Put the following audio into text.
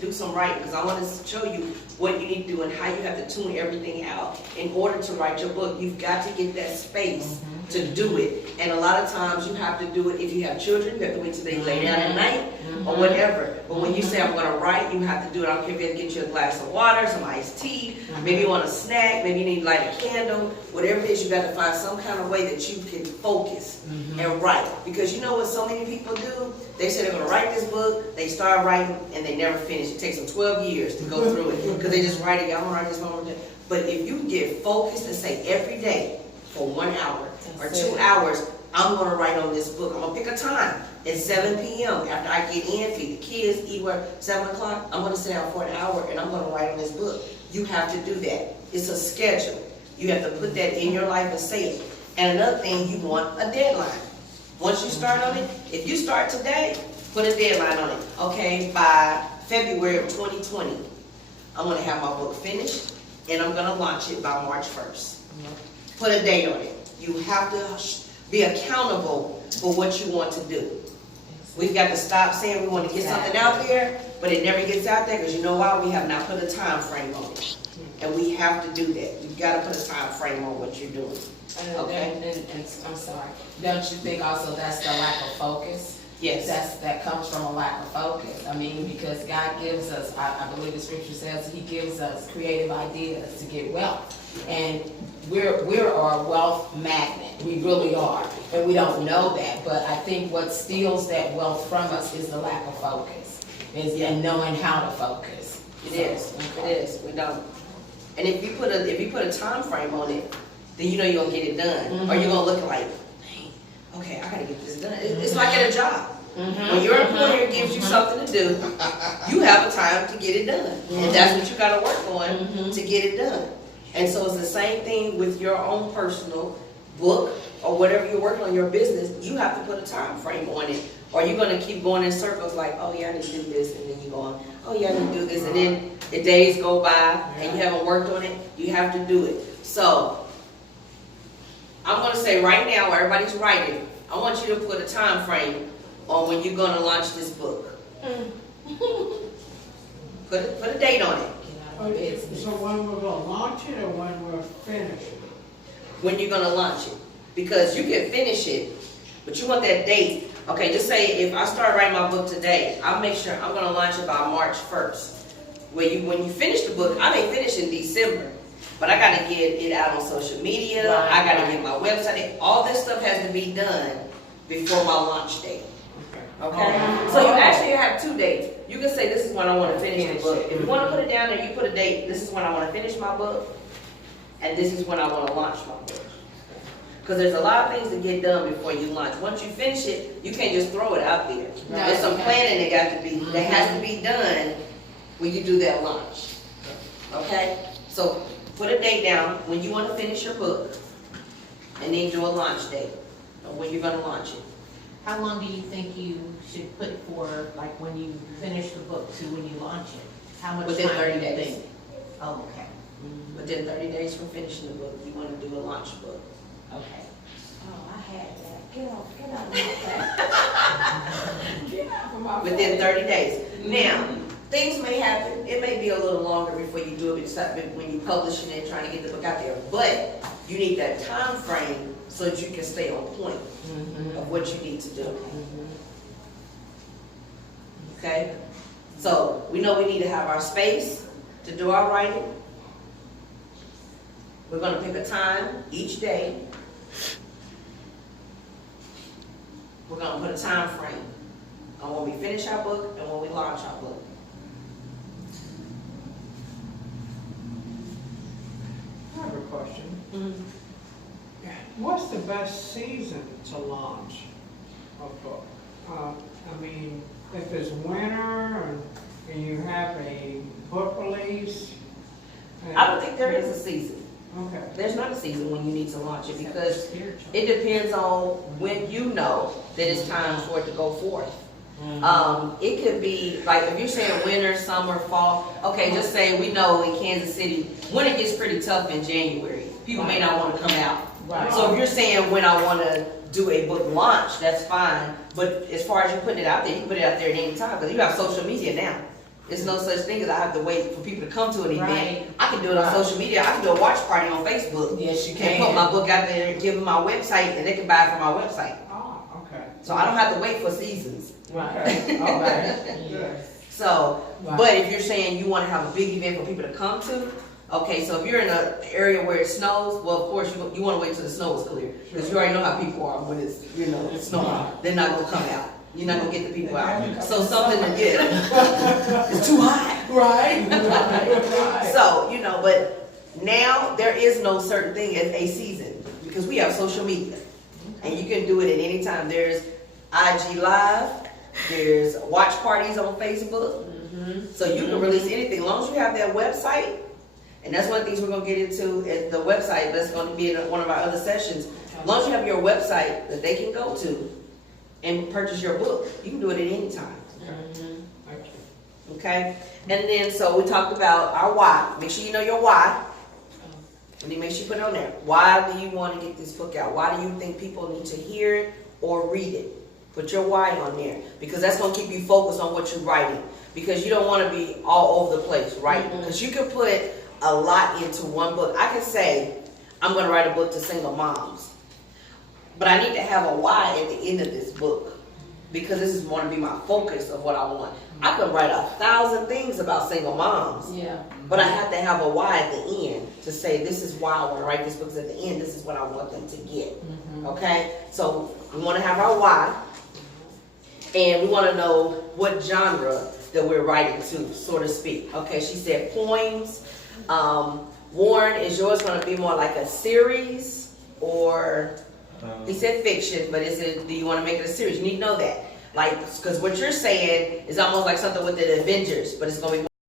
do some writing, because I want to show you what you need to do and how you have to tune everything out in order to write your book. You've got to get that space to do it. And a lot of times you have to do it, if you have children, you have to wait till they lay down at night or whatever. But when you say I'm gonna write, you have to do it. I don't care if you have to get you a glass of water, some iced tea, maybe you want a snack, maybe you need to light a candle, whatever it is, you gotta find some kind of way that you can focus and write. Because you know what so many people do? They say they're gonna write this book, they start writing, and they never finish. It takes them 12 years to go through it, because they just write it, I'm gonna write this one. But if you get focused and say every day for 1 hour or 2 hours, I'm gonna write on this book. I'm gonna pick a time at 7 p.m. after I get in, feed the kids, eat work, 7 o'clock, I'm gonna sit down for an hour and I'm gonna write on this book. You have to do that. It's a schedule. You have to put that in your life and say it. And another thing, you want a deadline. Once you start on it, if you start today, put a deadline on it. Okay, by February of 2020, I'm gonna have my book finished and I'm gonna launch it by March 1st. Put a date on it. You have to be accountable for what you want to do. We've got to stop saying we want to get something out there, but it never gets out there, because you know why? We have not put a time frame on it. And we have to do that. You've got to put a time frame on what you're doing. Okay? And I'm sorry, don't you think also that's the lack of focus? Yes. That comes from a lack of focus. I mean, because God gives us, I believe the scripture says, He gives us creative ideas to get wealth. And we're a wealth magnet. We really are. And we don't know that. But I think what steals that wealth from us is the lack of focus. And knowing how to focus. It is. It is. We don't. And if you put a time frame on it, then you know you're gonna get it done. Or you're gonna look like, hey, okay, I gotta get this done. It's like at a job. When your employer gives you something to do, you have a time to get it done. And that's what you gotta work on to get it done. And so it's the same thing with your own personal book or whatever you're working on, your business. You have to put a time frame on it, or you're going to keep going in circles like, oh yeah, I need to do this, and then you go on, oh yeah, I need to do this, and then the days go by and you haven't worked on it. You have to do it. So I'm going to say right now, while everybody's writing, I want you to put a time frame on when you're going to launch this book. Put a date on it. So when we're gonna launch it or when we're finishing? When you're gonna launch it. Because you can finish it, but you want that date. Okay, just say if I start writing my book today, I'll make sure I'm gonna launch it by March 1st. When you finish the book, I may finish in December, but I gotta get it out on social media, I gotta get my website, all this stuff has to be done before my launch date. Okay? So you actually have 2 dates. You can say this is when I want to finish the book. If you want to put it down there, you put a date. This is when I want to finish my book, and this is when I want to launch my book. Because there's a lot of things to get done before you launch. Once you finish it, you can't just throw it out there. There's some planning that has to be done when you do that launch. Okay? So put a date down when you want to finish your book, and then do a launch date of when you're going to launch it. How long do you think you should put for, like, when you finish the book to when you launch it? How much Within time 30 do you days. think? Oh, okay. Within 30 days from finishing the book, you want to do a launch book. Okay. Oh, I had that. Get out of my face. Get out of my face. Within 30 days. Now, things may happen. It may be a little longer before you do it, when you publish it and trying to get the book out there. But you need that time frame so that you can stay on point of what you need to do. Okay? So we know we need to have our space to do our writing. We're going to pick a time each day. We're going to put a time frame on when we finish our book and when we launch our book. I have a question. What's the best season to launch a book? I mean, if it's winter and you have a book release. I don't think there is a season. Okay. There's not a season when you need to launch it, because it depends on when you know that it's time for it to go forth. It could be, like, if you're saying winter, summer, fall, okay, just say we know in Kansas City, winter gets pretty tough in January. People may not want to come out. Right. So if you're saying when I want to do a book launch, that's fine. But as far as you putting it out there, you can put it out there at any time, because you have social media now. It's no such thing as I have to wait for people to come to an event. Right. I can do it on social media. I can do a watch party on Facebook. Yes, you And put my book out there and give them my website, and they can buy it from my website. Ah, okay. So I don't have to wait for seasons. Right. Okay, all right. Yes. So, Right. but if you're saying you want to have a big event for people to come to, okay, so if you're in an area where it snows, well, of course, you want to wait till the snow is clear. Because you already know how people are when it's, it's snowing. They're not going to come out. You're not going to get the people out. So something to get. It's too hot. Right, right. So, but now there is no certain thing as a season because we have social media. And you can do it at any time. There's IG Live, there's watch parties on Facebook. So you can release anything. As long as you have that website, and that's one of the things we're going to get into at the website. That's going to be in one of our other sessions. As long as you have your website that they can go to and purchase your book, you can do it at any time. Thank you. Okay? And then, so we talked about our why. Make sure you know your why. And then make sure you put it on there. Why do you want to get this book out? Why do you think people need to hear it or read it? Put your why on there. Because that's going to keep you focused on what you're writing. Because you don't want to be all over the place, right? Because you can put a lot into one book. I can say, I'm going to write a book to single moms. But I need to have a why at the end of this book. Because this is going to be my focus of what I want. I could write 1,000 things about single moms. Yeah. But I have to have a why at the end to say, this is why I want to write this book. Because at the end, this is what I want them to get. Okay? So we want to have our why. And we want to know what genre that we're writing to, so to speak. Okay, she said poems. Warren, is yours going to be more like a series? Or, he said fiction, but do you want to make it a series? You need to know that. Like, because what you're saying is almost like something with the Avengers, but it's going to be